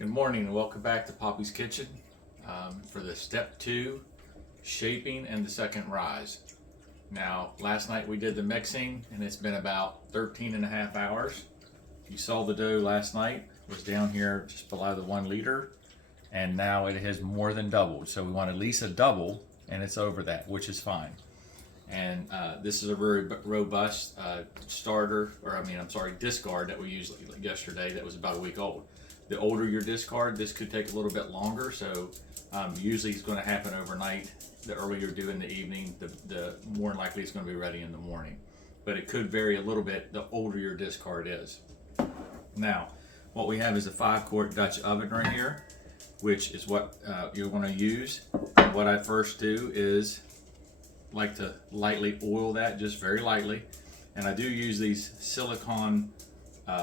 Good morning and welcome back to Poppy's Kitchen for the step 2 shaping and the second rise. Now last night we did the mixing and it's been about 13 and a half hours. You saw the dough last night was down here just below the 1 liter, and now it has more than doubled. So we want at least a double, and it's over that, which is fine. And this is a very robust discard that we used yesterday that was about a week old. The older your discard, this could take a little bit longer, so usually it's going to happen overnight. The earlier you do in the evening, the more likely it's going to be ready in the morning. But it could vary a little bit the older your discard is. Now, what we have is a 5-quart Dutch oven right here, which is what you're going to use. And what I first do is like to lightly oil that, just very lightly. And I do use these silicone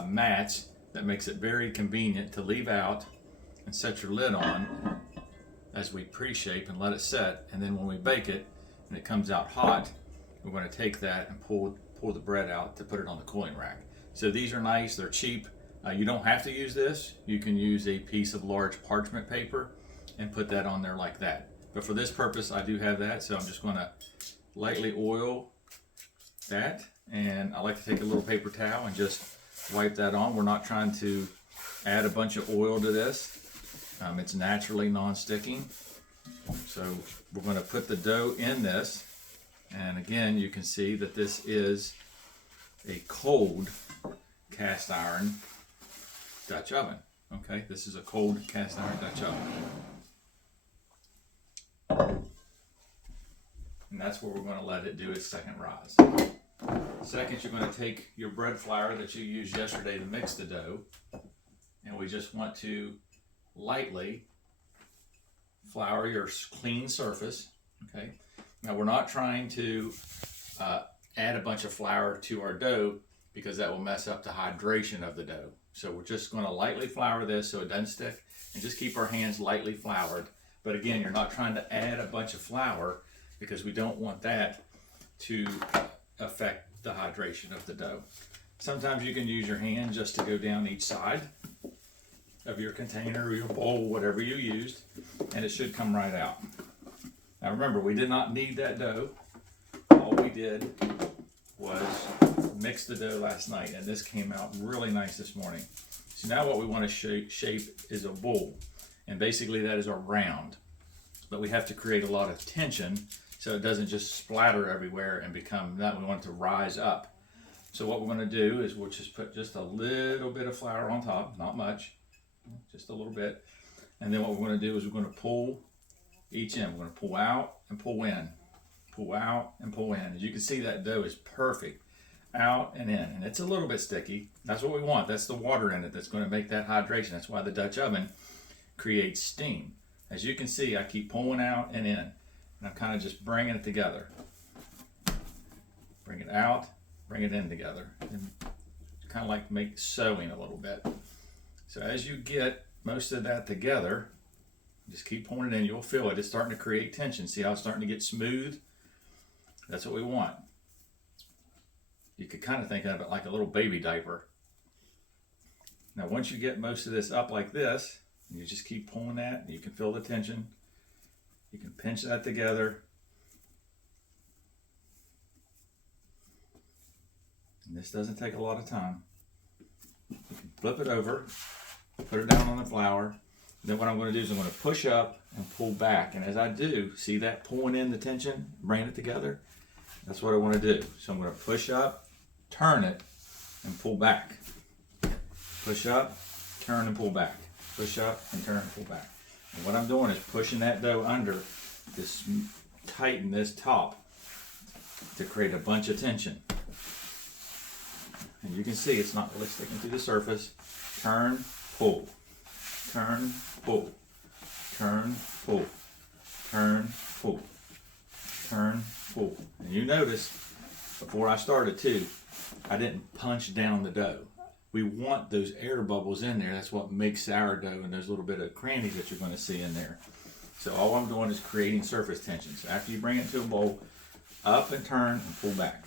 mats that makes it very convenient to leave out and set your lid on as we pre-shape and let it set. And then when we bake it and it comes out hot, we're going to take that and pull the bread out to put it on the cooling rack. So these are nice, they're cheap. You don't have to use this. You can use a piece of large parchment paper and put that on there like that. But for this purpose, I do have that, so I'm just going to lightly oil that. And I like to take a little paper towel and just wipe that on. We're not trying to add a bunch of oil to this. It's naturally non-sticking. So we're going to put the dough in this. And again, you can see that this is a cold cast iron Dutch oven. Okay, this is a cold cast iron Dutch oven. And that's where we're going to let it do its second rise. Second, you're going to take your bread flour that you used yesterday to mix the dough, and we just want to lightly flour your clean surface. Okay. Now we're not trying to add a bunch of flour to our dough because that will mess up the hydration of the dough. So we're just going to lightly flour this so it doesn't stick, and just keep our hands lightly floured. But again, you're not trying to add a bunch of flour because we don't want that to affect the hydration of the dough. Sometimes you can use your hand just to go down each side of your container or your bowl, whatever you used, and it should come right out. Now remember, we did not knead that dough. All we did was mix the dough last night, and this came out really nice this morning. So now what we want to shape is a boule, and basically that is a round. But we have to create a lot of tension so it doesn't just splatter everywhere and become that. We want it to rise up. So what we're going to do is we'll just put just a little bit of flour on top, not much, just a little bit. And then what we're going to do is we're going to pull each end. We're going to pull out and pull in, pull out and pull in. As you can see, that dough is perfect, out and in, and it's a little bit sticky. That's what we want. That's the water in it that's going to make that hydration. That's why the Dutch oven creates steam. As you can see, I keep pulling out and in, and I'm kind of just bringing it together. Bring it out, bring it in together, and kind of like make sewing a little bit. So as you get most of that together, just keep pulling it in. You'll feel it. It's starting to create tension. See how it's starting to get smooth? That's what we want. You could kind of think of it like a little baby diaper. Now once you get most of this up like this, you just keep pulling that, and you can feel the tension. You can pinch that together. And this doesn't take a lot of time. You can flip it over, put it down on the flour. Then what I'm going to do is I'm going to push up and pull back. And as I do, see that pulling in the tension, bringing it together? That's what I want to do. So I'm going to push up, turn it, and pull back. Push up, turn, and pull back. Push up and turn and pull back. And what I'm doing is pushing that dough under to tighten this top to create a bunch of tension. And you can see it's not really sticking to the surface. Turn, pull. Turn, pull. Turn, pull. Turn, pull. Turn, pull. And you notice before I started too, I didn't punch down the dough. We want those air bubbles in there. That's what makes sourdough, and there's a little bit of crannies that you're going to see in there. So all I'm doing is creating surface tension. So after you bring it to a bowl, up and turn and pull back.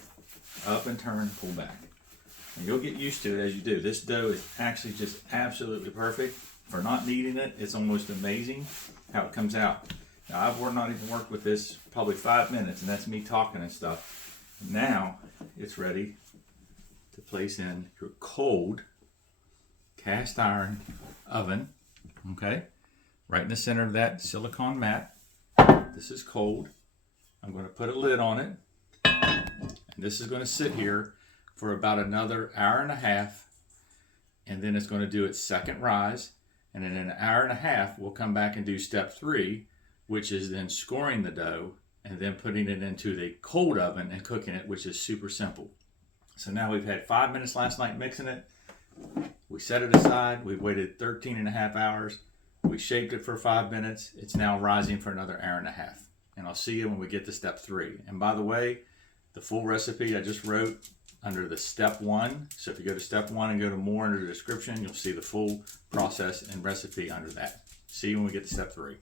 Up and turn and pull back. And you'll get used to it as you do. This dough is actually just absolutely perfect. For not kneading it, it's almost amazing how it comes out. Now I've not even worked with this probably 5 minutes, and that's me talking and stuff. Now it's ready to place in your cold cast iron oven, okay? Right in the center of that silicone mat. This is cold. I'm going to put a lid on it, and this is going to sit here for about another hour and a half, and then it's going to do its second rise, and in an hour and a half we'll come back and do step 3, which is then scoring the dough and then putting it into the cold oven and cooking it, which is super simple. So now we've had 5 minutes last night mixing it. We set it aside. We waited 13 and a half hours. We shaped it for 5 minutes. It's now rising for another hour and a half. And I'll see you when we get to step 3. And by the way, the full recipe I just wrote under the step 1. So if you go to step 1 and go to more under the description, you'll see the full process and recipe under that. See you when we get to step 3.